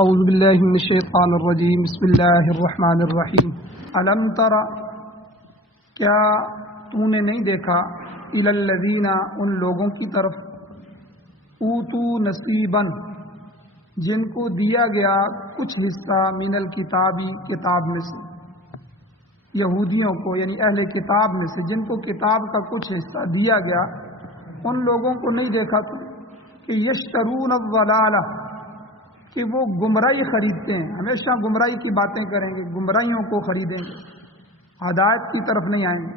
اعوذ باللہ من الشیطان الرجیم بسم اللہ الرحمن الرحیم الم تر کیا تو نے نہیں دیکھا الی الذین ان لوگوں کی طرف اوتوا نصیبا جن کو دیا گیا کچھ حصہ من الکتابی کتاب میں سے یہودیوں کو یعنی اہل کتاب میں سے جن کو کتاب کا کچھ حصہ دیا گیا ان لوگوں کو نہیں دیکھا تو کہ یشترون الضلالہ کہ وہ گمراہی خریدتے ہیں ہمیشہ گمراہی کی باتیں کریں گے گمراہیوں کو خریدیں گے ہدایت کی طرف نہیں آئیں گے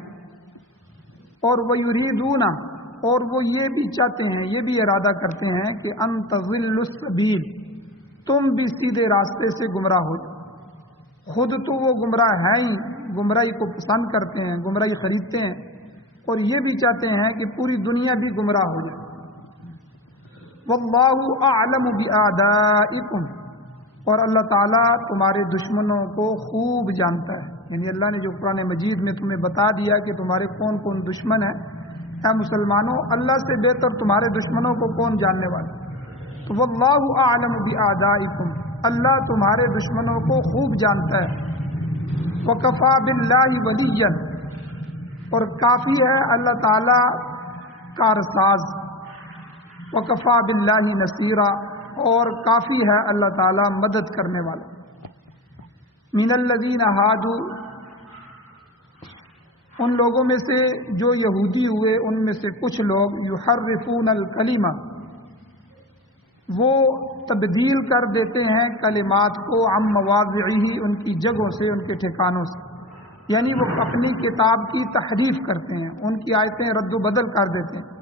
اور وَيُرِيدُونَ اور وہ یہ بھی چاہتے ہیں یہ بھی ارادہ کرتے ہیں کہ ان تضلوا السبیل تم بھی سیدھے راستے سے گمراہ ہو جاؤ خود تو وہ گمراہ ہیں ہی گمراہی کو پسند کرتے ہیں گمراہی خریدتے ہیں اور یہ بھی چاہتے ہیں کہ پوری دنیا بھی گمراہ ہو جائے واللہ اعلم باعدائکم اور اللہ تعالیٰ تمہارے دشمنوں کو خوب جانتا ہے یعنی اللہ نے جو قرآن مجید میں تمہیں بتا دیا کہ تمہارے کون کون دشمن ہیں اے مسلمانوں اللہ سے بہتر تمہارے دشمنوں کو کون جاننے والا تو واللہ اعلم باعدائکم اللہ تمہارے دشمنوں کو خوب جانتا ہے وکفی باللہ ولیا اور کافی ہے اللہ تعالیٰ کارساز وکفی باللہ نصیرا اور کافی ہے اللہ تعالیٰ مدد کرنے والا من الذین ہادوا ان لوگوں میں سے جو یہودی ہوئے ان میں سے کچھ لوگ یحرفون الکلمہ وہ تبدیل کر دیتے ہیں کلمات کو عن مواضعہ ان کی جگہوں سے ان کے ٹھکانوں سے یعنی وہ اپنی کتاب کی تحریف کرتے ہیں ان کی آیتیں رد و بدل کر دیتے ہیں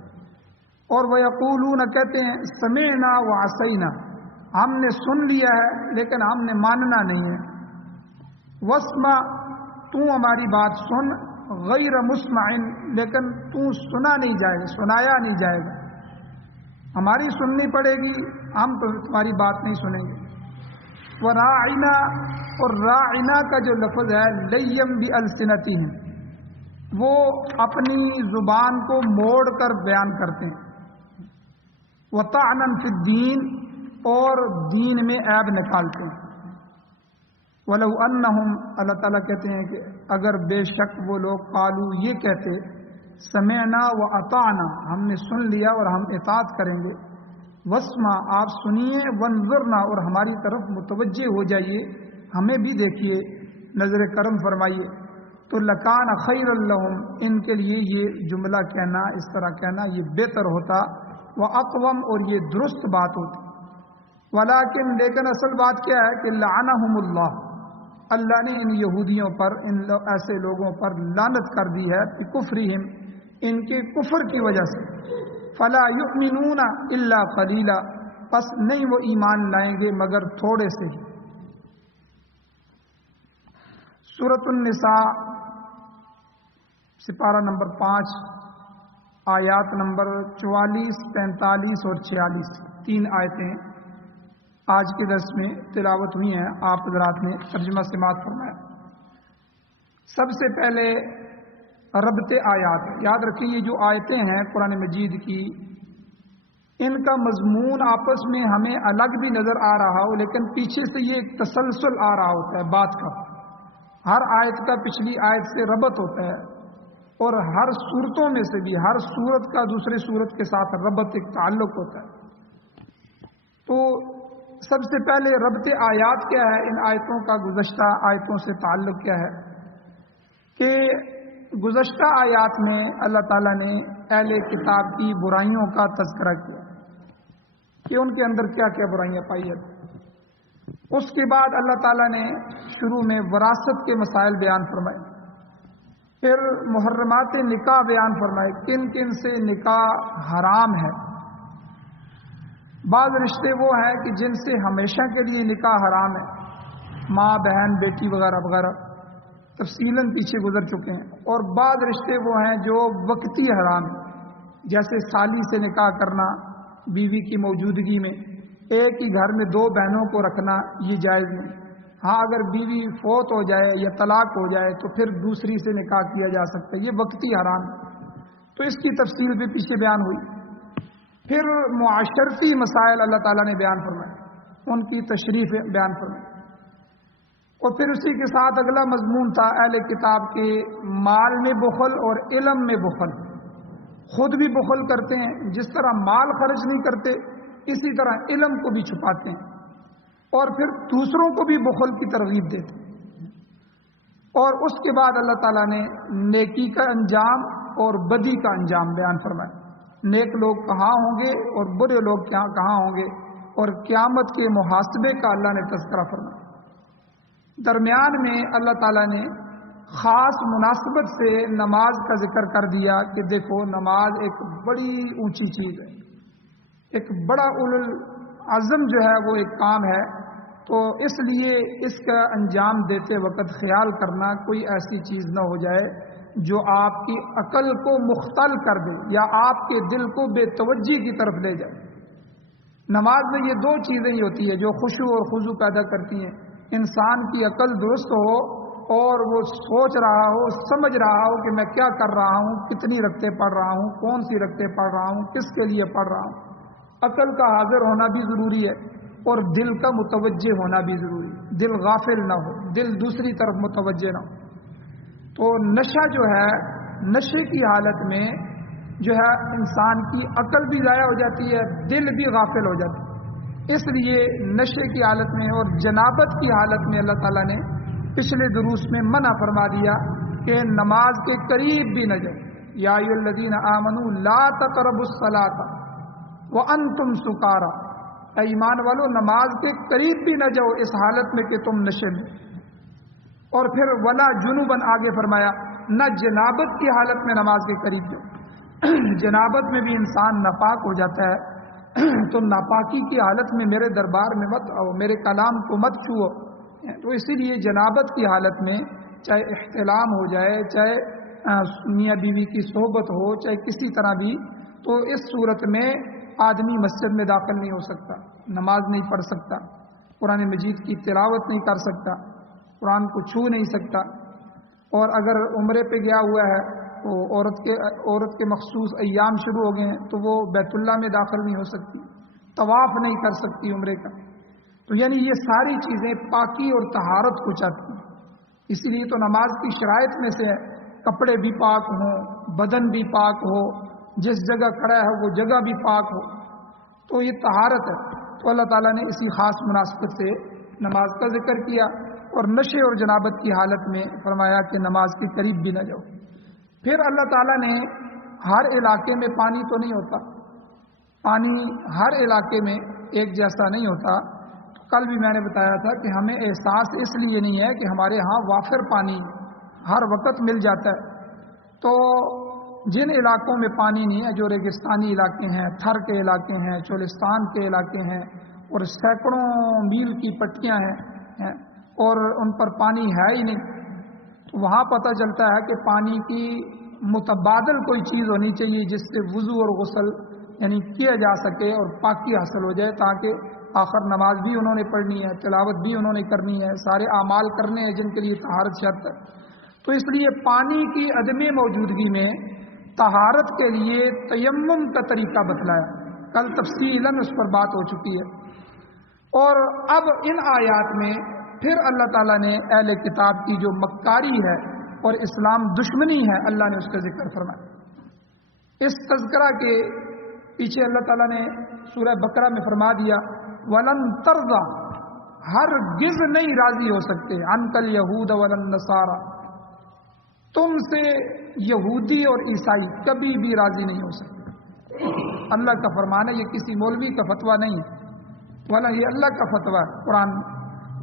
اور وہ یقولون کہتے ہیں سمعنا وعصینا ہم نے سن لیا ہے لیکن ہم نے ماننا نہیں ہے واسمع تو ہماری بات سن غیر مسمع لیکن تو سنا نہیں جائے گا سنایا نہیں جائے گا ہماری سننی پڑے گی ہم تو تمہاری بات نہیں سنیں گے وراعنا اور راعنا کا جو لفظ ہے لیم بالسنتہم وہ اپنی زبان کو موڑ کر بیان کرتے ہیں وطعنا فی الدین اور دین میں عیب نکالتے ہیں ولو انہم اللہ تعالیٰ کہتے ہیں کہ اگر بے شک وہ لوگ قالو یہ کہتے سمعنا واطعنا ہم نے سن لیا اور ہم اطاعت کریں گے واسمع آپ سنیے وانظرنا اور ہماری طرف متوجہ ہو جائیے ہمیں بھی دیکھیے نظر کرم فرمائیے تو لکان خیر لہم ان کے لیے یہ جملہ کہنا اس طرح کہنا یہ بہتر ہوتا واقوم اور یہ درست بات ہوتی ولیکن لیکن اصل بات کیا ہے کہ لعنہم اللہ نے ان یہودیوں پر ان ایسے لوگوں پر لعنت کر دی ہے بکفرہم ان کے کفر کی وجہ سے فلا یؤمنون الا قلیلا پس نہیں وہ ایمان لائیں گے مگر تھوڑے سے ہی سورۃ النساء سپارہ نمبر 5 آیات نمبر 44 45 اور 46 3 آیتیں آج کے درس میں تلاوت ہوئی ہیں آپ حضرات نے ترجمہ سماعت فرمایا سب سے پہلے ربط آیات یاد رکھیے یہ جو آیتیں ہیں قرآن مجید کی ان کا مضمون آپس میں ہمیں الگ بھی نظر آ رہا ہو لیکن پیچھے سے یہ ایک تسلسل آ رہا ہوتا ہے بات کا ہر آیت کا پچھلی آیت سے ربط ہوتا ہے اور ہر صورتوں میں سے بھی ہر صورت کا دوسرے صورت کے ساتھ ربط ایک تعلق ہوتا ہے تو سب سے پہلے ربط آیات کیا ہے ان آیتوں کا گزشتہ آیتوں سے تعلق کیا ہے کہ گزشتہ آیات میں اللہ تعالیٰ نے اہل کتاب کی برائیوں کا تذکرہ کیا کہ ان کے اندر کیا کیا برائیاں پائی جاتی اس کے بعد اللہ تعالیٰ نے شروع میں وراثت کے مسائل بیان فرمائے پھر محرمات نکاح بیان فرمائے کن کن سے نکاح حرام ہے بعض رشتے وہ ہیں کہ جن سے ہمیشہ کے لیے نکاح حرام ہے ماں بہن بیٹی وغیرہ وغیرہ تفصیلاً پیچھے گزر چکے ہیں اور بعض رشتے وہ ہیں جو وقتی حرام ہیں جیسے سالی سے نکاح کرنا بیوی کی موجودگی میں ایک ہی گھر میں 2 بہنوں کو رکھنا یہ جائز نہیں ہاں اگر بیوی فوت ہو جائے یا طلاق ہو جائے تو پھر دوسری سے نکاح کیا جا سکتا ہے یہ وقتی حرام ہے تو اس کی تفصیل بھی پیچھے بیان ہوئی پھر معاشرتی مسائل اللہ تعالیٰ نے بیان فرمائے ان کی تشریف بیان فرمائی۔ اور پھر اسی کے ساتھ اگلا مضمون تھا اہل کتاب کے مال میں بخل اور علم میں بخل۔ خود بھی بخل کرتے ہیں، جس طرح مال خرچ نہیں کرتے اسی طرح علم کو بھی چھپاتے ہیں، اور پھر دوسروں کو بھی بخل کی ترغیب دیتے ہیں۔ اور اس کے بعد اللہ تعالیٰ نے نیکی کا انجام اور بدی کا انجام بیان فرمایا۔ نیک لوگ کہاں ہوں گے اور برے لوگ کہاں ہوں گے، اور قیامت کے محاسبے کا اللہ نے تذکرہ فرمایا۔ درمیان میں اللہ تعالیٰ نے خاص مناسبت سے نماز کا ذکر کر دیا کہ دیکھو نماز ایک بڑی اونچی چیز ہے، ایک بڑا اولو العزم جو ہے وہ ایک کام ہے، تو اس لیے اس کا انجام دیتے وقت خیال کرنا کوئی ایسی چیز نہ ہو جائے جو آپ کی عقل کو مختل کر دے یا آپ کے دل کو بے توجہی کی طرف لے جائے۔ نماز میں یہ دو چیزیں ہی ہوتی ہے جو خشوع اور خضوع پیدا کرتی ہیں، انسان کی عقل درست ہو اور وہ سوچ رہا ہو، سمجھ رہا ہو کہ میں کیا کر رہا ہوں، کتنی رکعتیں پڑھ رہا ہوں، کون سی رکعتیں پڑھ رہا ہوں، کس کے لیے پڑھ رہا ہوں۔ عقل کا حاضر ہونا بھی ضروری ہے اور دل کا متوجہ ہونا بھی ضروری ہے، دل غافل نہ ہو، دل دوسری طرف متوجہ نہ ہو۔ تو نشہ جو ہے، نشے کی حالت میں جو ہے انسان کی عقل بھی ضائع ہو جاتی ہے، دل بھی غافل ہو جاتا ہے۔ اس لیے نشے کی حالت میں اور جنابت کی حالت میں اللہ تعالیٰ نے پچھلے دروس میں منع فرما دیا کہ نماز کے قریب بھی نہ جاؤ۔ یا ایھا الذین آمنوا لا تقربوا الصلاۃ وانتم سکارا، اے ایمان والو نماز کے قریب بھی نہ جاؤ اس حالت میں کہ تم نشے میں۔ اور پھر ولا جنوباً آگے فرمایا، نہ جنابت کی حالت میں نماز کے قریب جاؤ۔ جنابت میں بھی انسان ناپاک ہو جاتا ہے، تو ناپاکی کی حالت میں میرے دربار میں مت آؤ، میرے کلام کو مت چھوؤ۔ تو اسی لیے جنابت کی حالت میں چاہے احتلام ہو جائے، چاہے میاں بیوی کی صحبت ہو، چاہے کسی طرح بھی، تو اس صورت میں آدمی مسجد میں داخل نہیں ہو سکتا، نماز نہیں پڑھ سکتا، قرآن مجید کی تلاوت نہیں کر سکتا، قرآن کو چھو نہیں سکتا۔ اور اگر عمرے پہ گیا ہوا ہے تو عورت کے مخصوص ایام شروع ہو گئے ہیں تو وہ بیت اللہ میں داخل نہیں ہو سکتی، طواف نہیں کر سکتی عمرے کا۔ تو یعنی یہ ساری چیزیں پاکی اور طہارت کو چاہتی ہیں۔ اسی لیے تو نماز کی شرائط میں سے ہے کپڑے بھی پاک ہوں، بدن بھی پاک ہو، جس جگہ کھڑا ہے وہ جگہ بھی پاک ہو، تو یہ طہارت ہے۔ تو اللہ تعالیٰ نے اسی خاص مناسبت سے نماز کا ذکر کیا، اور نشے اور جنابت کی حالت میں فرمایا کہ نماز کے قریب بھی نہ جاؤ۔ پھر اللہ تعالیٰ نے ہر علاقے میں پانی تو نہیں ہوتا، پانی ہر علاقے میں ایک جیسا نہیں ہوتا۔ کل بھی میں نے بتایا تھا کہ ہمیں احساس اس لیے نہیں ہے کہ ہمارے ہاں وافر پانی ہر وقت مل جاتا ہے۔ تو جن علاقوں میں پانی نہیں ہے، جو ریگستانی علاقے ہیں، تھر کے علاقے ہیں، چولستان کے علاقے ہیں، اور سینکڑوں میل کی پٹیاں ہیں اور ان پر پانی ہے ہی نہیں، تو وہاں پتہ چلتا ہے کہ پانی کی متبادل کوئی چیز ہونی چاہیے جس سے وضو اور غسل یعنی کیا جا سکے اور پاکی حاصل ہو جائے، تاکہ آخر نماز بھی انہوں نے پڑھنی ہے، تلاوت بھی انہوں نے کرنی ہے، سارے اعمال کرنے ہیں جن کے لیے طہارت شرط ہے۔ تو اس لیے پانی کی عدم موجودگی میں طہارت کے لیے تیمم کا طریقہ بتلایا، کل تفصیلاً اس پر بات ہو چکی ہے۔ اور اب ان آیات میں پھر اللہ تعالیٰ نے اہل کتاب کی جو مکاری ہے اور اسلام دشمنی ہے، اللہ نے اس کا ذکر فرمایا۔ اس تذکرہ کے پیچھے اللہ تعالیٰ نے سورہ بقرہ میں فرما دیا، وَلَن تَرْضَىٰ، ہرگز نہیں راضی ہو سکتے، عَنْکَ الْيَهُودَ وَلَا النَّصَارَىٰ، تم سے یہودی اور عیسائی کبھی بھی راضی نہیں ہو سکتے۔ اللہ کا فرمان ہے، یہ کسی مولوی کا فتویٰ نہیں ہے، ولا یہ اللہ کا فتویٰ ہے قرآن میں۔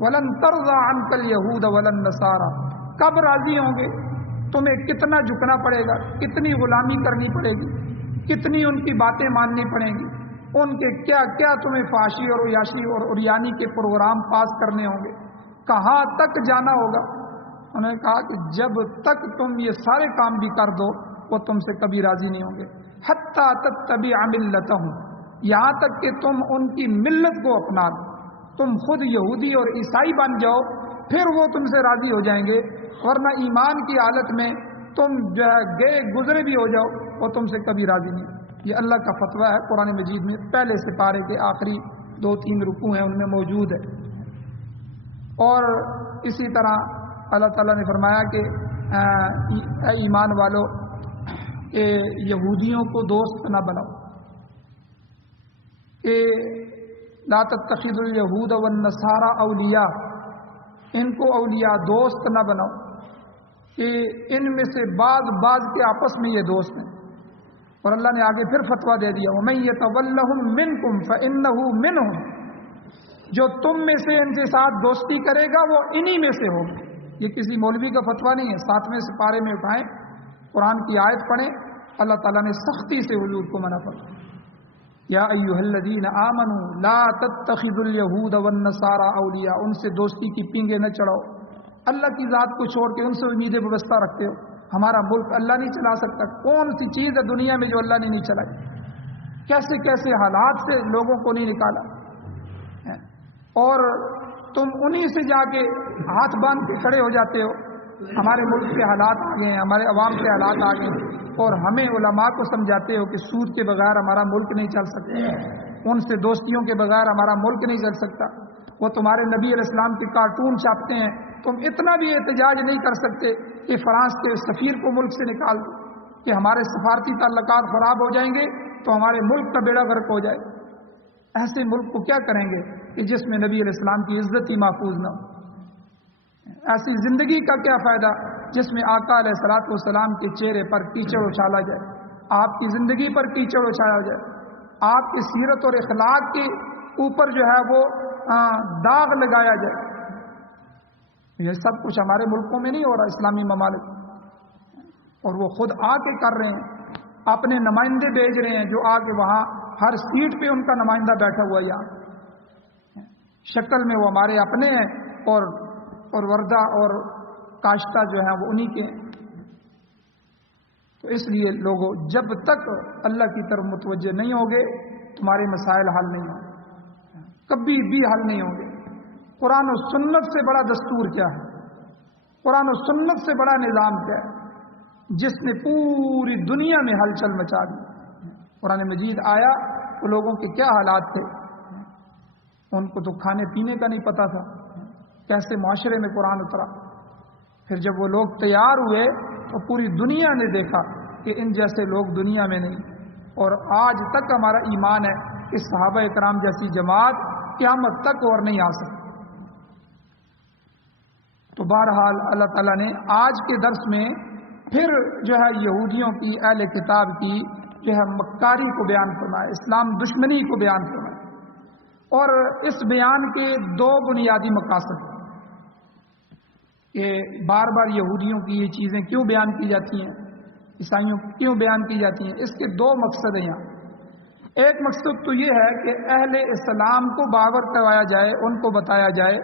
وَلَن تَرْضَىٰ عَنْکَ الْيَهُودَ وَلَا النَّصَارَىٰ، کب راضی ہوں گے؟ تمہیں کتنا جھکنا پڑے گا، کتنی غلامی کرنی پڑے گی، کتنی ان کی باتیں ماننی پڑیں گی، ان کے کیا کیا تمہیں فحاشی اور عیاشی اور عریانی کے پروگرام پاس کرنے ہوں گے، کہاں تک جانا ہوگا۔ انہوں نے کہا کہ جب تک تم یہ سارے کام بھی کر دو وہ تم سے کبھی راضی نہیں ہوں گے، حتیٰ تتبع ملتہم، یہاں تک کہ تم ان کی ملت کو اپنا دو، تم خود یہودی اور عیسائی بن جاؤ، پھر وہ تم سے راضی ہو جائیں گے، ورنہ ایمان کی حالت میں تم جو ہے گئے گزرے بھی ہو جاؤ وہ تم سے کبھی راضی نہیں۔ یہ اللہ کا فتویٰ ہے قرآن مجید میں پہلے سپارے کے آخری 2-3 رکوع ہیں ان میں موجود ہے. اور اسی طرح اللہ تعالیٰ نے فرمایا کہ اے ایمان والو کہ یہودیوں کو دوست نہ بناؤ، کہ لا تتخذوا الیہود والنصارى اولیاء، ان کو اولیاء دوست نہ بناؤ، کہ ان میں سے بعض کے آپس میں یہ دوست ہیں. اور اللہ نے آگے پھر فتویٰ دے دیا وَمَن يَتَوَلَّهُم مِّنكُمْ فَإِنَّهُ مِنْهُمْ، جو تم میں سے ان کے ساتھ دوستی کرے گا وہ انہی میں سے ہوگا. یہ کسی مولوی کا فتویٰ نہیں ہے، 7ویں سپارے میں اٹھائیں، قرآن کی آیت پڑھیں، اللہ تعالیٰ نے سختی سے حضور کو منع فرمایا یا ایھا الذین آمنوا لا تتخذوا الیہود والنصارى اولیاء، ان سے دوستی کی پینگیں نہ چڑھاؤ. اللہ کی ذات کو چھوڑ کے ان سے امیدیں وابستہ رکھتے ہو. ہمارا ملک اللہ نہیں چلا سکتا. کون سی چیز ہے دنیا میں جو اللہ نے نہیں چلائی؟ کیسے کیسے حالات سے لوگوں کو نہیں نکالا، اور تم انہی سے جا کے ہاتھ باندھ کے کھڑے ہو جاتے ہو. ہمارے ملک کے حالات آ گئے ہیں، ہمارے عوام کے حالات آ گئے ہیں، اور ہمیں علماء کو سمجھاتے ہو کہ سود کے بغیر ہمارا ملک نہیں چل سکتا، ان سے دوستیوں کے بغیر ہمارا ملک نہیں چل سکتا. وہ تمہارے نبی علیہ السلام کے کارٹون چھاپتے ہیں، تم اتنا بھی احتجاج نہیں کر سکتے کہ فرانس کے سفیر کو ملک سے نکال دو، کہ ہمارے سفارتی تعلقات خراب ہو جائیں گے تو ہمارے ملک کا بیڑا غرق ہو جائے. ایسے ملک کو کیا کریں گے کہ جس میں نبی علیہ السلام کی عزت ہی محفوظ نہ ہو؟ ایسی زندگی کا کیا فائدہ جس میں آقا علیہ الصلوۃ والسلام کے چہرے پر کیچڑ اچھالا جائے، آپ کی زندگی پر کیچڑ اچھایا جائے، آپ کی سیرت اور اخلاق کے اوپر جو ہے وہ داغ لگایا جائے. یہ سب کچھ ہمارے ملکوں میں نہیں ہو رہا، اسلامی ممالک، اور وہ خود آ کے کر رہے ہیں، اپنے نمائندے بھیج رہے ہیں جو آ کے وہاں ہر سیٹ پہ ان کا نمائندہ بیٹھا ہوا یہاں، شکل میں وہ ہمارے اپنے ہیں اور وردہ اور کاشتہ جو ہیں وہ انہی کے ہیں. تو اس لیے لوگوں، جب تک اللہ کی طرف متوجہ نہیں ہوگے تمہارے مسائل حل نہیں ہوں گے، کبھی بھی حل نہیں ہوں گے. قرآن و سنت سے بڑا دستور کیا ہے؟ قرآن و سنت سے بڑا نظام کیا ہے جس نے پوری دنیا میں ہلچل مچا دی؟ قرآن مجید آیا تو لوگوں کے کیا حالات تھے؟ ان کو تو کھانے پینے کا نہیں پتا تھا، کیسے معاشرے میں قرآن اترا. پھر جب وہ لوگ تیار ہوئے تو پوری دنیا نے دیکھا کہ ان جیسے لوگ دنیا میں نہیں. اور آج تک ہمارا ایمان ہے کہ صحابہ اکرام جیسی جماعت قیامت تک اور نہیں آ سکتی. تو بہرحال اللہ تعالیٰ نے آج کے درس میں پھر جو ہے یہودیوں کی، اہل کتاب کی جو ہے مکاری کو بیان فرمایا، اسلام دشمنی کو بیان فرمایا. اور اس بیان کے 2 بنیادی مقاصد ہیں کہ بار بار یہودیوں کی یہ چیزیں کیوں بیان کی جاتی ہیں، عیسائیوں کیوں بیان کی جاتی ہیں. اس کے 2 مقصد ہیں یہاں. ایک مقصد تو یہ ہے کہ اہل اسلام کو باور کروایا جائے، ان کو بتایا جائے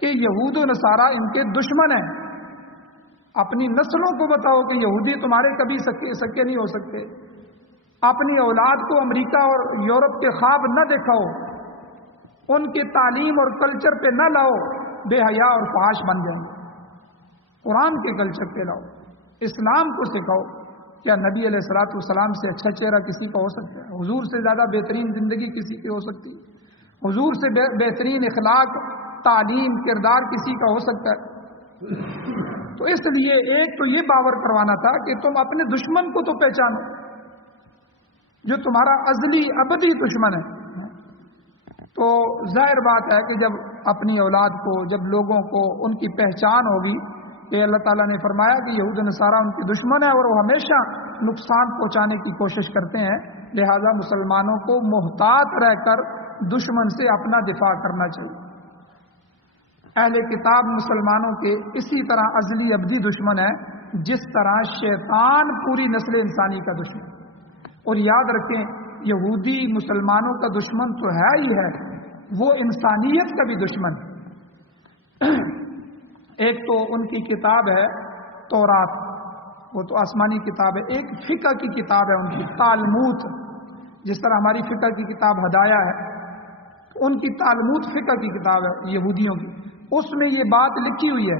کہ یہود و نصارہ ان کے دشمن ہیں. اپنی نسلوں کو بتاؤ کہ یہودی تمہارے کبھی سکے نہیں ہو سکتے. اپنی اولاد کو امریکہ اور یورپ کے خواب نہ دکھاؤ، ان کے تعلیم اور کلچر پہ نہ لاؤ، بے حیا اور فحش بن جائیں. قرآن کے کلچر پہ لاؤ، اسلام کو سکھاؤ. کیا نبی علیہ الصلوۃ والسلام سے اچھا چہرہ کسی کا ہو سکتا ہے؟ حضور سے زیادہ بہترین زندگی کسی کی ہو سکتی ہے؟ حضور سے بہترین اخلاق، تعلیم، کردار کسی کا ہو سکتا ہے؟ تو اس لیے ایک تو یہ باور کروانا تھا کہ تم اپنے دشمن کو تو پہچانو جو تمہارا ازلی ابدی دشمن ہے. تو ظاہر بات ہے کہ جب اپنی اولاد کو، جب لوگوں کو ان کی پہچان ہوگی کہ اللہ تعالیٰ نے فرمایا کہ یہود و نصارہ ان کے دشمن ہیں اور وہ ہمیشہ نقصان پہنچانے کی کوشش کرتے ہیں، لہذا مسلمانوں کو محتاط رہ کر دشمن سے اپنا دفاع کرنا چاہیے. اہل کتاب مسلمانوں کے اسی طرح ازلی ابدی دشمن ہے جس طرح شیطان پوری نسل انسانی کا دشمن. اور یاد رکھیں، یہودی مسلمانوں کا دشمن تو ہے ہی ہے، وہ انسانیت کا بھی دشمن ہے. ایک تو ان کی کتاب ہے تورات، وہ تو آسمانی کتاب ہے. ایک فقہ کی کتاب ہے ان کی، تالمود. جس طرح ہماری فقہ کی کتاب ہدایہ ہے، ان کی تالمود فقہ کی کتاب ہے یہودیوں کی. اس میں یہ بات لکھی ہوئی ہے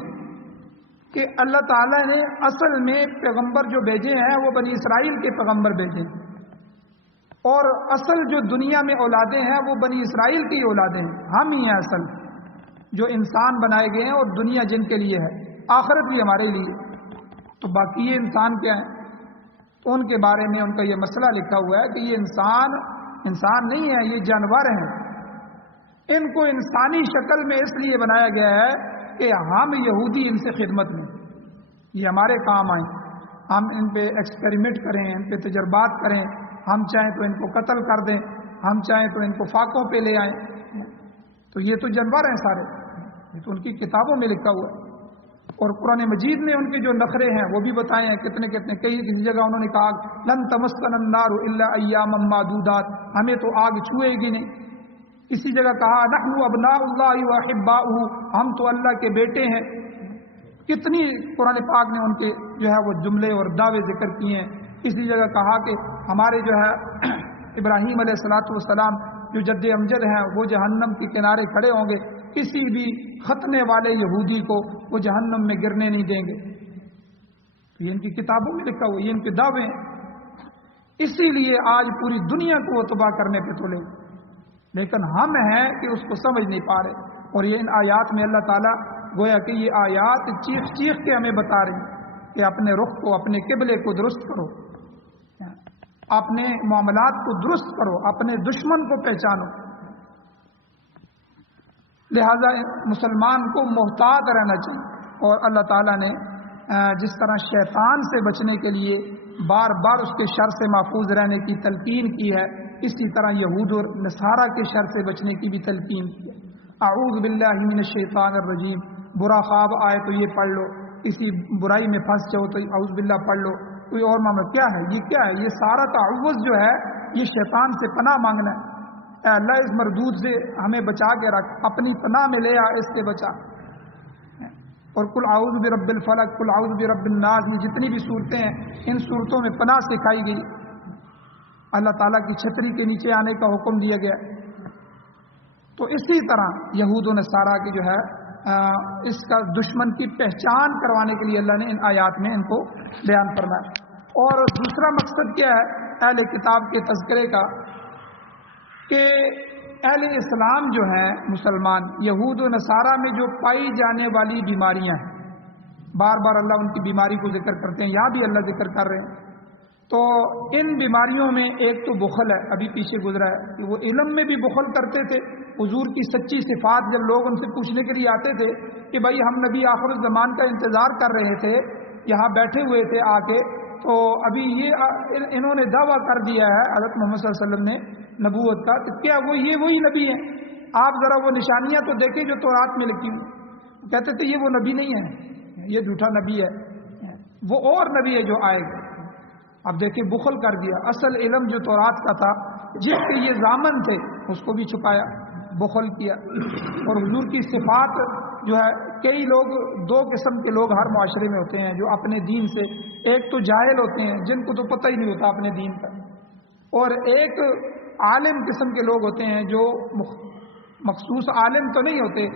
کہ اللہ تعالیٰ نے اصل میں پیغمبر جو بھیجے ہیں وہ بنی اسرائیل کے پیغمبر بھیجے ہیں. اور اصل جو دنیا میں اولادیں ہیں وہ بنی اسرائیل کی اولادیں ہیں، ہم ہی ہیں اصل جو انسان بنائے گئے ہیں، اور دنیا جن کے لیے ہے، آخرت بھی ہمارے لیے۔ تو باقی یہ انسان کیا ہے؟ تو ان کے بارے میں ان کا یہ مسئلہ لکھا ہوا ہے کہ یہ انسان نہیں ہے، یہ جانور ہیں۔ ان کو انسانی شکل میں اس لیے بنایا گیا ہے کہ ہم یہودی ان سے خدمت میں، یہ ہمارے کام آئیں، ہم ان پہ ایکسپیریمنٹ کریں، ان پہ تجربات کریں، ہم چاہیں تو ان کو قتل کر دیں، ہم چاہیں تو ان کو فاقوں پہ لے آئیں۔ تو یہ تو جانور ہیں سارے، یہ تو ان کی کتابوں میں لکھا ہوا ہے۔ اور قرآن مجید میں ان کے جو نخرے ہیں وہ بھی بتائے ہیں کتنے کسی جگہ انہوں نے کہا لن تمسنا النار الا ایاما معدودات، ہمیں تو آگ چھوئے گی نہیں۔ کسی جگہ کہا نحن ابناء اللہ واحباؤہ، ہم تو اللہ کے بیٹے ہیں۔ کتنی قرآن پاک نے ان کے جو ہے وہ جملے اور دعوے ذکر کیے ہیں۔ کسی جگہ کہا کہ ہمارے جو ہے ابراہیم علیہ الصلوۃ والسلام جو جد امجد ہیں وہ جہنم کے کنارے کھڑے ہوں گے، کسی بھی ختنے والے یہودی کو وہ جہنم میں گرنے نہیں دیں گے۔ تو یہ ان کی کتابوں میں لکھا ہوا، یہ ان کے دعوے ہیں۔ اسی لیے آج پوری دنیا کو وہ تباہ کرنے پہ تلے، لیکن ہم ہیں کہ اس کو سمجھ نہیں پا رہے۔ اور یہ ان آیات میں اللہ تعالیٰ گویا کہ یہ آیات چیخ چیخ کے ہمیں بتا رہی ہیں کہ اپنے رخ کو، اپنے قبلے کو درست کرو، اپنے معاملات کو درست کرو، اپنے دشمن کو پہچانو۔ لہذا مسلمان کو محتاط رہنا چاہیے۔ اور اللہ تعالیٰ نے جس طرح شیطان سے بچنے کے لیے بار بار اس کے شر سے محفوظ رہنے کی تلقین کی ہے، اسی طرح یہود اور نصارہ کے شر سے بچنے کی بھی تلقین کی ہے۔ اعوذ باللہ من الشیطان الرجیم، برا خواب آئے تو یہ پڑھ لو، کسی برائی میں پھنس جاؤ تو اعوذ باللہ پڑھ لو، کوئی اور معاملہ کیا ہے؟ یہ کیا ہے؟ یہ سارا تعوذ جو ہے یہ شیطان سے پناہ مانگنا ہے۔ اے اللہ اس مردود سے ہمیں بچا کے رکھ، اپنی پناہ میں لے آ، اس سے بچا۔ اور قل اعوذ برب الفلق، قل اعوذ برب الناس میں جتنی بھی صورتیں ہیں ان صورتوں میں پناہ سکھائی گئی، اللہ تعالیٰ کی چھتری کے نیچے آنے کا حکم دیا گیا۔ تو اسی طرح یہود و نصارہ کی جو ہے اس کا دشمن کی پہچان کروانے کے لیے اللہ نے ان آیات میں ان کو بیان فرمایا۔ اور دوسرا مقصد کیا ہے اہل کتاب کے تذکرے کا، کہ اہل اسلام جو ہیں مسلمان، یہود و نصارہ میں جو پائی جانے والی بیماریاں ہیں، بار بار اللہ ان کی بیماری کو ذکر کرتے ہیں، یہاں بھی اللہ ذکر کر رہے ہیں۔ تو ان بیماریوں میں ایک تو بخل ہے، ابھی پیچھے گزرا ہے کہ وہ علم میں بھی بخل کرتے تھے۔ حضور کی سچی صفات جب لوگ ان سے پوچھنے کے لیے آتے تھے کہ بھائی ہم نبی آخر الزمان کا انتظار کر رہے تھے، یہاں بیٹھے ہوئے تھے آ کے، تو ابھی یہ انہوں نے دعویٰ کر دیا ہے حضرت محمد صلی اللہ علیہ وسلم نے نبوت کا، تو کیا وہ یہ وہی نبی ہیں؟ آپ ذرا وہ نشانیاں تو دیکھیں جو تورات میں لکھی ہوں۔ کہتے تھے یہ وہ نبی نہیں ہے، یہ جھوٹا نبی ہے، وہ اور نبی ہے جو آئے گا۔ اب دیکھیں بخل کر دیا، اصل علم جو تورات کا تھا جس کے یہ ضامن تھے اس کو بھی چھپایا، بخل کیا۔ اور حضور کی صفات جو ہے، کئی لوگ، دو قسم کے لوگ ہر معاشرے میں ہوتے ہیں جو اپنے دین سے، ایک تو جاہل ہوتے ہیں جن کو تو پتہ ہی نہیں ہوتا اپنے دین کا، اور ایک عالم قسم کے لوگ ہوتے ہیں جو مخصوص عالم تو نہیں ہوتے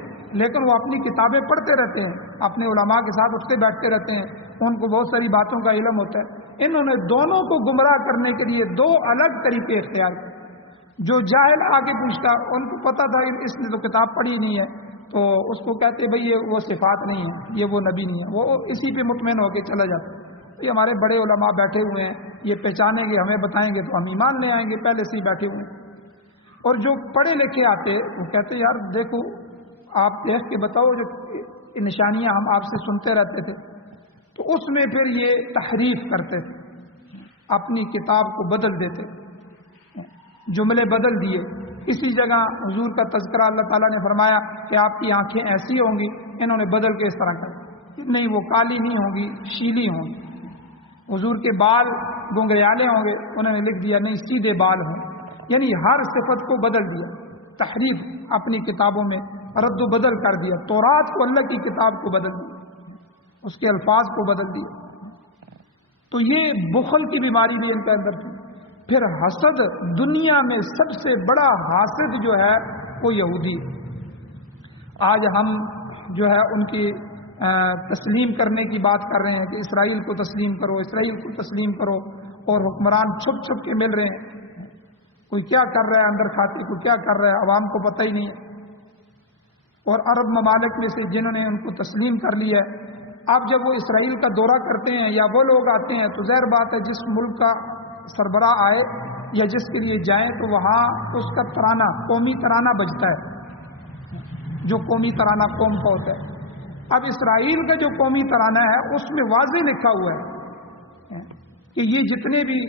لیکن وہ اپنی کتابیں پڑھتے رہتے ہیں، اپنے علماء کے ساتھ اٹھتے بیٹھتے رہتے ہیں، ان کو بہت ساری باتوں کا علم ہوتا ہے۔ انہوں نے دونوں کو گمراہ کرنے کے لیے دو الگ طریقے اختیار کیے۔ جو جاہل آگے پوچھتا، ان کو پتہ تھا اس نے تو کتاب پڑھی نہیں ہے، تو اس کو کہتے بھئی یہ وہ صفات نہیں ہے، یہ وہ نبی نہیں ہے، وہ اسی پہ مطمئن ہو کے چلا جاتا۔ یہ ہمارے بڑے علماء بیٹھے ہوئے ہیں، یہ پہچانیں گے، ہمیں بتائیں گے تو ہم ایمان لے آئیں گے، پہلے سے ہی بیٹھے ہوئے ہیں۔ اور جو پڑھے لکھے آتے وہ کہتے یار دیکھو آپ دیکھ کے بتاؤ، جو نشانیاں ہم آپ سے سنتے رہتے تھے، تو اس میں پھر یہ تحریف کرتے تھے، اپنی کتاب کو بدل دیتے، جملے بدل دیے۔ اسی جگہ حضور کا تذکرہ اللہ تعالیٰ نے فرمایا کہ آپ کی آنکھیں ایسی ہوں گی، انہوں نے بدل کے اس طرح کر نہیں، وہ کالی نہیں ہوں گی، شیلی ہوں گی۔ حضور کے بال گنگریالے ہوں گے، انہوں نے لکھ دیا نہیں، سیدھے بال ہوں۔ یعنی ہر صفت کو بدل دیا، تحریف اپنی کتابوں میں رد و بدل کر دیا، تورات کو اللہ کی کتاب کو بدل دیا، اس کے الفاظ کو بدل دیا۔ تو یہ بخل کی بیماری بھی ان کے اندر تھی۔ پھر حسد، دنیا میں سب سے بڑا حاسد جو ہے وہ یہودی۔ آج ہم جو ہے ان کی تسلیم کرنے کی بات کر رہے ہیں کہ اسرائیل کو تسلیم کرو، اسرائیل کو تسلیم کرو، اور حکمران چھپ چھپ کے مل رہے ہیں۔ کوئی کیا کر رہا ہے اندر کھاتے، کوئی کیا کر رہا ہے، عوام کو پتہ ہی نہیں ہے۔ اور عرب ممالک میں سے جنہوں نے ان کو تسلیم کر لیا ہے، اب جب وہ اسرائیل کا دورہ کرتے ہیں یا وہ لوگ آتے ہیں تو ظاہر بات ہے جس ملک کا سربراہ آئے یا جس کے لیے جائیں تو وہاں اس کا ترانہ، قومی ترانہ بجتا ہے، جو قومی ترانہ قوم کا ہوتا ہے۔ اب اسرائیل کا جو قومی ترانہ ہے اس میں واضح لکھا ہوا ہے کہ یہ جتنے بھی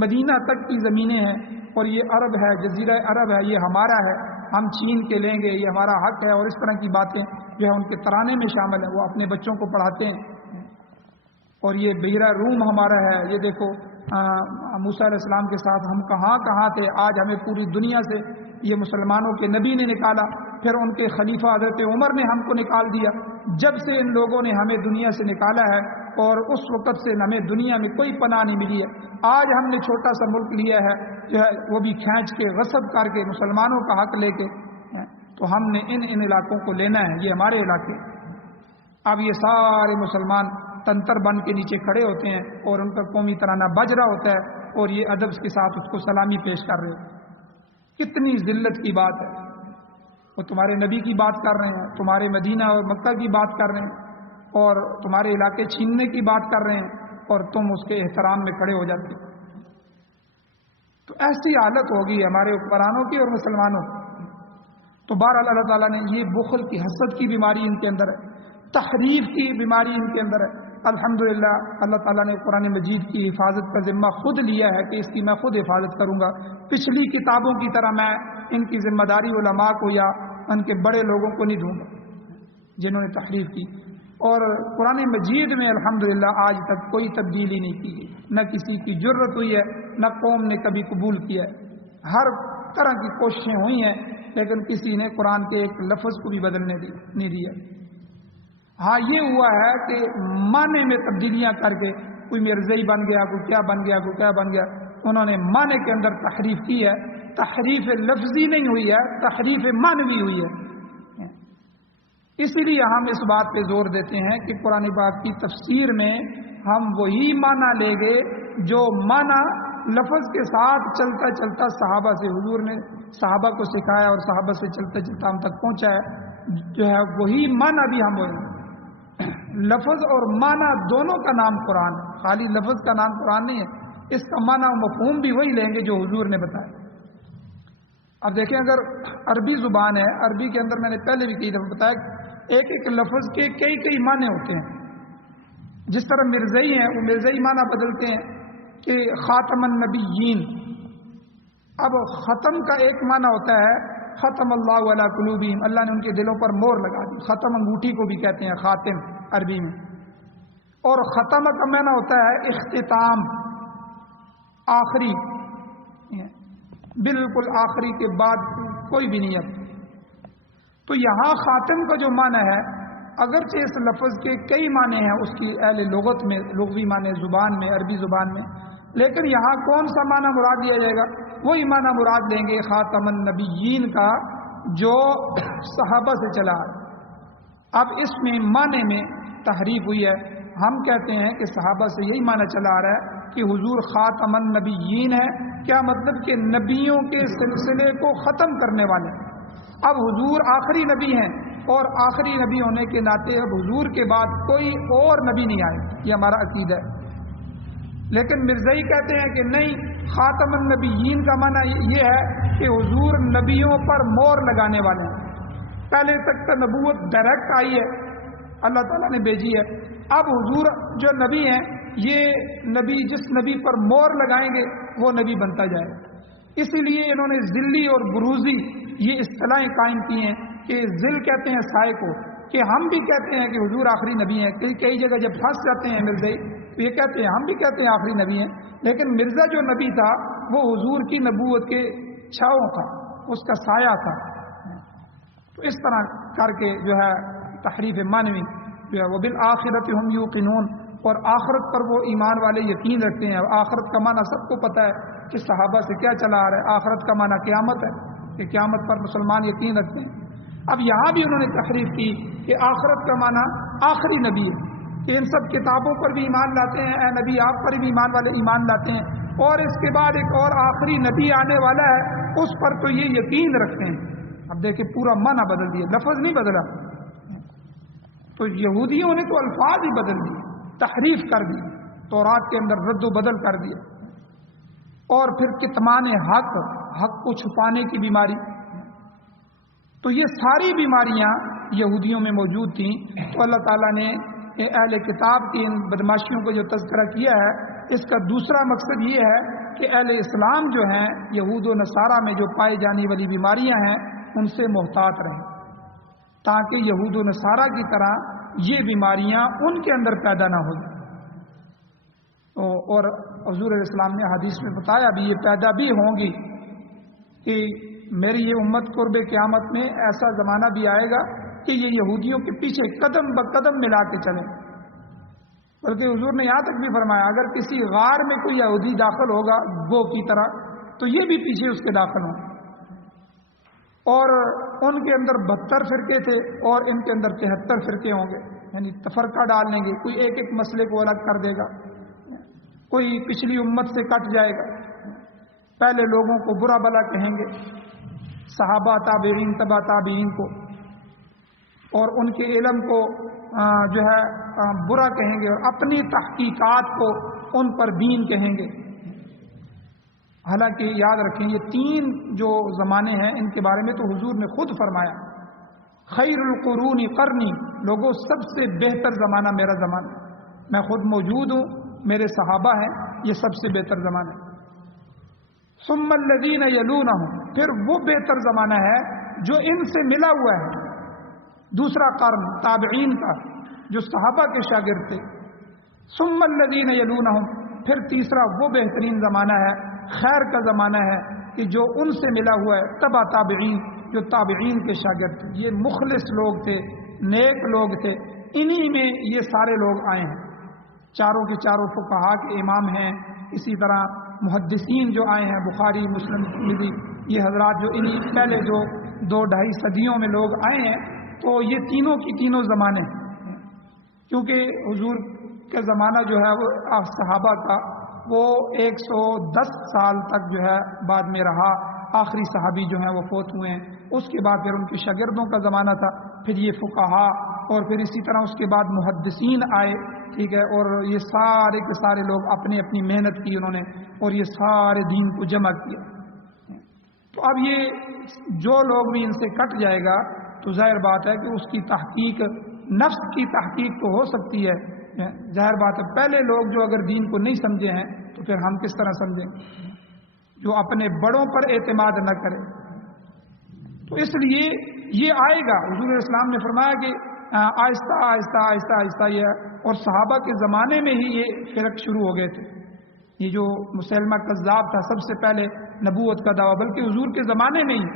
مدینہ تک کی زمینیں ہیں اور یہ عرب ہے، جزیرہ عرب ہے، یہ ہمارا ہے، ہم چھین کے لیں گے، یہ ہمارا حق ہے، اور اس طرح کی باتیں جو ہے ان کے ترانے میں شامل ہیں۔ وہ اپنے بچوں کو پڑھاتے ہیں، اور یہ بیرہ روم ہمارا ہے، یہ دیکھو موسیٰ علیہ السلام کے ساتھ ہم کہاں کہاں تھے، آج ہمیں پوری دنیا سے یہ مسلمانوں کے نبی نے نکالا، پھر ان کے خلیفہ حضرت عمر نے ہم کو نکال دیا۔ جب سے ان لوگوں نے ہمیں دنیا سے نکالا ہے اور اس وقت سے ہمیں دنیا میں کوئی پناہ نہیں ملی ہے، آج ہم نے چھوٹا سا ملک لیا ہے جو ہے وہ بھی کھینچ کے غصب کر کے مسلمانوں کا حق لے کے، تو ہم نے ان علاقوں کو لینا ہے، یہ ہمارے علاقے۔ اب یہ سارے مسلمان تنتر بن کے نیچے کھڑے ہوتے ہیں اور ان کا قومی ترانہ بج رہا ہوتا ہے اور یہ ادب کے ساتھ اس کو سلامی پیش کر رہے ہیں۔ کتنی ذلت کی بات ہے، وہ تمہارے نبی کی بات کر رہے ہیں، تمہارے مدینہ اور مکہ کی بات کر رہے ہیں اور تمہارے علاقے چھیننے کی بات کر رہے ہیں اور تم اس کے احترام میں کھڑے ہو جاتے۔ تو ایسی حالت ہوگی ہمارے حکمرانوں کی اور مسلمانوں کی۔ تو بہرحال اللہ تعالیٰ نے یہ بخل کی، حسد کی بیماری ان کے اندر ہے، تحریف کی بیماری ان کے اندر ہے۔ الحمدللہ اللہ تعالیٰ نے قرآن مجید کی حفاظت کا ذمہ خود لیا ہے کہ اس کی میں خود حفاظت کروں گا۔ پچھلی کتابوں کی طرح میں ان کی ذمہ داری علماء کو یا ان کے بڑے لوگوں کو نہیں دوں گا جنہوں نے تحریف کی۔ اور قرآن مجید میں الحمدللہ آج تک کوئی تبدیلی نہیں کی گئی، نہ کسی کی جرت ہوئی ہے، نہ قوم نے کبھی قبول کیا ہے۔ ہر طرح کی کوششیں ہوئی ہیں لیکن کسی نے قرآن کے ایک لفظ کو بھی بدلنے نہیں دیا۔ ہاں یہ ہوا ہے کہ معنی میں تبدیلیاں کر کے کوئی مرزائی بن گیا، کوئی کیا بن گیا، کوئی کیا بن گیا، انہوں نے معنی کے اندر تحریف کی ہے۔ تحریف لفظی نہیں ہوئی ہے، تحریف معنوی ہوئی ہے۔ اسی لیے ہم اس بات پہ زور دیتے ہیں کہ قرآن پاک کی تفسیر میں ہم وہی معنی لیں گے جو معنی لفظ کے ساتھ چلتا چلتا صحابہ سے، حضور نے صحابہ کو سکھایا اور صحابہ سے چلتا چلتا ہم تک پہنچا ہے، جو ہے وہی معنی بھی ہم بولیں گے۔ لفظ اور معنی دونوں کا نام قرآن ہے، خالی لفظ کا نام قرآن نہیں ہے، اس کا معنی و مفہوم بھی وہی لیں گے جو حضور نے بتایا۔ اب دیکھیں اگر عربی زبان ہے، عربی کے اندر میں نے پہلے بھی کئی دفعہ بتایا ایک ایک لفظ کے کئی معنی ہوتے ہیں۔ جس طرح مرزائی ہیں وہ مرزائی معنی بدلتے ہیں کہ خاتم النبیین۔ اب ختم کا ایک معنی ہوتا ہے ختم اللہ علی قلوبہم، اللہ نے ان کے دلوں پر مہر لگا دی۔ ختم انگوٹھی کو بھی کہتے ہیں خاتم عربی میں۔ اور ختم کا معنی ہوتا ہے اختتام، آخری، بالکل آخری کے بعد کوئی بھی نہیں ہے۔ تو یہاں خاتم کا جو معنی ہے، اگرچہ اس لفظ کے کئی معنی ہیں اس کی اہل لغت میں، لغوی معنی زبان میں، عربی زبان میں، لیکن یہاں کون سا معنی مراد لیا جائے گا؟ وہی معنی مراد لیں گے خاتم النبیین کا جو صحابہ سے چلا۔ اب اس میں معنی میں تحریف ہوئی ہے۔ ہم کہتے ہیں کہ صحابہ سے یہی معنی چلا آ رہا ہے کہ حضور خاتم النبیین ہے۔ کیا مطلب کہ نبیوں کے سلسلے کو ختم کرنے والے۔ اب حضور آخری نبی ہیں اور آخری نبی ہونے کے ناطے اب حضور کے بعد کوئی اور نبی نہیں آئے، یہ ہمارا عقیدہ ہے۔ لیکن مرزائی کہتے ہیں کہ نہیں، خاتم النبیین کا معنی یہ ہے کہ حضور نبیوں پر مہر لگانے والے ہیں۔ پہلے تک تو نبوت ڈائریکٹ آئی ہے، اللہ تعالیٰ نے بھیجی ہے۔ اب حضور جو نبی ہیں، یہ نبی جس نبی پر مہر لگائیں گے وہ نبی بنتا جائے۔ اسی لیے انہوں نے ذلی اور بروزی یہ اصطلاحیں قائم کی ہیں کہ ذل کہتے ہیں سائے کو، کہ ہم بھی کہتے ہیں کہ حضور آخری نبی ہیں۔ کئی جگہ جب پھنس جاتے ہیں مرزائی تو یہ کہتے ہیں ہم بھی کہتے ہیں آخری نبی ہیں، لیکن مرزا جو نبی تھا وہ حضور کی نبوت کے چھاؤں تھا، اس کا سایہ تھا۔ تو اس طرح کر کے جو ہے تحریف معنوی جو ہے وہ بالآخرت ہم یوقنون، اور آخرت پر وہ ایمان والے یقین رکھتے ہیں۔ آخرت کا معنی سب کو پتہ ہے کہ صحابہ سے کیا چلا آ رہا ہے، آخرت کا معنی قیامت ہے کہ قیامت پر مسلمان یقین رکھتے ہیں۔ اب یہاں بھی انہوں نے تحریف کی کہ آخرت کا معنی آخری نبی ہے، کہ ان سب کتابوں پر بھی ایمان لاتے ہیں، اے نبی آپ پر بھی ایمان لاتے ہیں، اور اس کے بعد ایک اور آخری نبی آنے والا ہے اس پر تو یہ یقین رکھتے ہیں۔ اب دیکھیں پورا معنی بدل دیا، لفظ نہیں بدلا، تو یہودیوں نے تو الفاظ ہی بدل دیے، تحریف کر دی، تورات کے اندر رد و بدل کر دیا، اور پھر کتمان حق کو چھپانے کی بیماری، تو یہ ساری بیماریاں یہودیوں میں موجود تھیں۔ تو اللہ تعالیٰ نے اہل کتاب کی ان بدماشیوں کو جو تذکرہ کیا ہے، اس کا دوسرا مقصد یہ ہے کہ اہل اسلام جو ہیں یہود و نصارہ میں جو پائی جانے والی بیماریاں ہیں ان سے محتاط رہیں، تاکہ یہود و نصارہ کی طرح یہ بیماریاں ان کے اندر پیدا نہ ہو جائیں۔ اور حضور علیہ السلام نے حدیث میں بتایا بھی، یہ پیدا بھی ہوں گی کہ میری یہ امت قرب قیامت میں ایسا زمانہ بھی آئے گا کہ یہ یہودیوں کے پیچھے قدم بقدم ملا کے چلیں، بلکہ حضور نے یہاں تک بھی فرمایا اگر کسی غار میں کوئی یہودی داخل ہوگا گو کی طرح تو یہ بھی پیچھے اس کے داخل ہوں، اور ان کے اندر 72 فرقے تھے اور ان کے اندر 73 فرقے ہوں گے، یعنی تفرقہ ڈال لیں گے، کوئی ایک ایک مسئلے کو الگ کر دے گا، کوئی پچھلی امت سے کٹ جائے گا، پہلے لوگوں کو برا بلا کہیں گے، صحابہ تابعین تبع تابعین کو، اور ان کے علم کو جو ہے برا کہیں گے، اور اپنی تحقیقات کو ان پر دین کہیں گے۔ حالانکہ یاد رکھیں یہ 3 جو زمانے ہیں ان کے بارے میں تو حضور نے خود فرمایا، خیر القرون قرنی، لوگوں سب سے بہتر زمانہ میرا زمانہ، میں خود موجود ہوں، میرے صحابہ ہیں، یہ سب سے بہتر زمانہ ہے۔ ثم الذین یلونہم، پھر وہ بہتر زمانہ ہے جو ان سے ملا ہوا ہے، دوسرا قرن تابعین کا جو صحابہ کے شاگرد تھے۔ ثم الذین یلونہم، پھر تیسرا وہ بہترین زمانہ ہے، خیر کا زمانہ ہے کہ جو ان سے ملا ہوا ہے، تبع تابعین، جو تابعین کے شاگرد تھے، یہ مخلص لوگ تھے، نیک لوگ تھے، انہی میں یہ سارے لوگ آئے ہیں، چاروں کے چاروں فقہا کے امام ہیں، اسی طرح محدثین جو آئے ہیں، بخاری مسلم ترمذی، یہ حضرات جو انہی پہلے جو 2-2.5 صدیوں میں لوگ آئے ہیں، تو یہ تینوں کی تینوں زمانے ہیں، کیونکہ حضور کا زمانہ جو ہے وہ صحابہ کا وہ 110 سال تک جو ہے بعد میں رہا، آخری صحابی جو ہیں وہ فوت ہوئے ہیں، اس کے بعد پھر ان کے شاگردوں کا زمانہ تھا، پھر یہ فقہا، اور پھر اسی طرح اس کے بعد محدثین آئے، ٹھیک ہے، اور یہ سارے کے سارے لوگ اپنی اپنی محنت کی انہوں نے، اور یہ سارے دین کو جمع کیا۔ تو اب یہ جو لوگ بھی ان سے کٹ جائے گا تو ظاہر بات ہے کہ اس کی تحقیق، نفس کی تحقیق تو ہو سکتی ہے، ظاہر بات ہے پہلے لوگ جو اگر دین کو نہیں سمجھے ہیں تو پھر ہم کس طرح سمجھیں، جو اپنے بڑوں پر اعتماد نہ کرے۔ تو اس لیے یہ آئے گا، حضور علیہ السلام نے فرمایا کہ آہستہ آہستہ آہستہ آہستہ یہ، اور صحابہ کے زمانے میں ہی یہ فرق شروع ہو گئے تھے، یہ جو مسلمہ کذاب تھا سب سے پہلے نبوت کا دعویٰ، بلکہ حضور کے زمانے میں ہی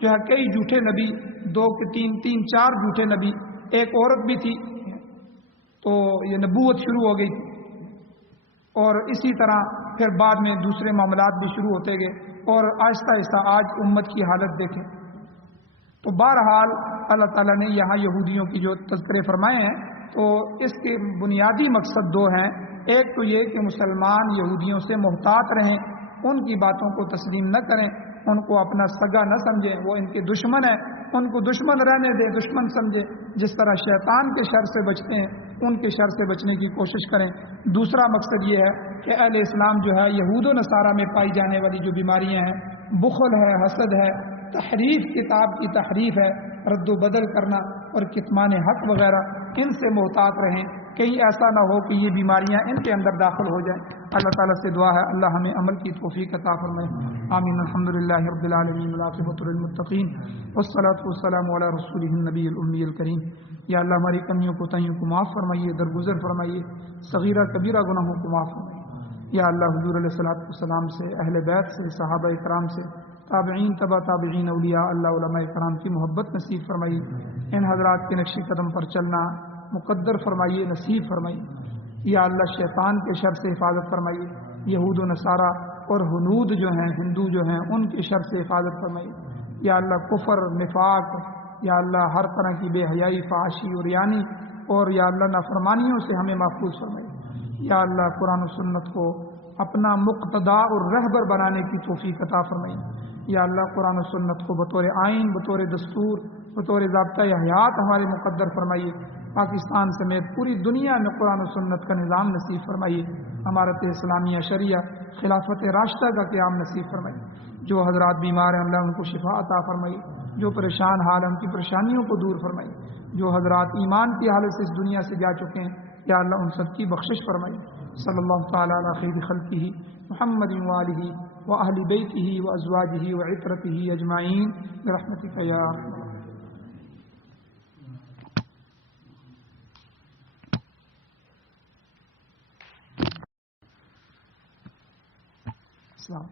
جو ہے کئی جھوٹے نبی، 2 کے 3 4 جھوٹے نبی، ایک عورت بھی تھی، تو یہ نبوت شروع ہو گئی تھی، اور اسی طرح پھر بعد میں دوسرے معاملات بھی شروع ہوتے گئے، اور آہستہ آہستہ آج امت کی حالت دیکھیں۔ تو بہرحال اللہ تعالیٰ نے یہاں یہودیوں کی جو تذکرے فرمائے ہیں، تو اس کے بنیادی مقصد 2 ہیں، ایک تو یہ کہ مسلمان یہودیوں سے محتاط رہیں، ان کی باتوں کو تسلیم نہ کریں، ان کو اپنا سگا نہ سمجھیں، وہ ان کے دشمن ہیں، ان کو دشمن رہنے دیں، دشمن سمجھیں، جس طرح شیطان کے شر سے بچتے ہیں ان کے شر سے بچنے کی کوشش کریں۔ دوسرا مقصد یہ ہے کہ اہل اسلام جو ہے یہود و نصارہ میں پائی جانے والی جو بیماریاں ہیں، بخل ہے، حسد ہے، تحریف، کتاب کی تحریف ہے، رد و بدل کرنا اور کتمان حق وغیرہ، ان سے محتاط رہیں، کہیں ایسا نہ ہو کہ یہ بیماریاں ان کے اندر داخل ہو جائیں۔ اللہ تعالیٰ سے دعا ہے اللہ ہمیں عمل کی توفیق عطا فرمائے، آمین۔ الحمدللہ رب العالمین والعاقبۃ للمتقین والصلاۃ والسلام علی رسولہ النبی الامی الکریم۔ یا اللہ ہماری کمیوں کو تہیوں کو معاف فرمائیے، درگزر فرمائیے، صغیرہ کبیرہ گناہوں کو معاف فرمائیے۔ یا اللہ حضور علیہ الصلوۃ والسلام سے، اہل بیت سے، صحابہ کرام سے، تابعین تبع تابعین، اولیاء اللہ، علماء کرام کی محبت نصیب فرمائیے، ان حضرات کے نقش قدم پر چلنا مقدر فرمائیے، نصیب فرمائیے۔ یا اللہ شیطان کے شر سے حفاظت فرمائیے، یہود و نصارہ اور ہنود جو ہیں، ہندو جو ہیں، ان کے شر سے حفاظت فرمائیے۔ یا اللہ کفر، نفاق، یا اللہ ہر طرح کی بے حیائی، فحاشی اور یعنی اور یا اللہ نافرمانیوں سے ہمیں محفوظ فرمائیے. یا اللہ قرآن و سنت کو اپنا مقتدا اور رہبر بنانے کی توفیق عطا فرمائیے. یا اللہ قرآن و سنت کو بطور آئین، بطور دستور، بطور ضابطۂ حیات ہمارے مقدر فرمائیے. پاکستان سمیت پوری دنیا میں قرآن و سنت کا نظام نصیب فرمائیے. امارت اسلامیہ شریعہ خلافت راشدہ کا قیام نصیب فرمائیے. جو حضرات بیمار ہیں اللہ ان کو شفا عطا فرمائیے. جو پریشان حال ہیں ان کی پریشانیوں کو دور فرمائیے. جو حضرات ایمان کی حالت سے اس دنیا سے جا چکے ہیں یا اللہ ان سب کی بخشش فرمائیے. صلی اللہ تعالی علی خیر خلقہ محمد وآلہ وأہل بیتہ وازواجہ وعترتہ اجمعین برحمتک یا ارحم السلام.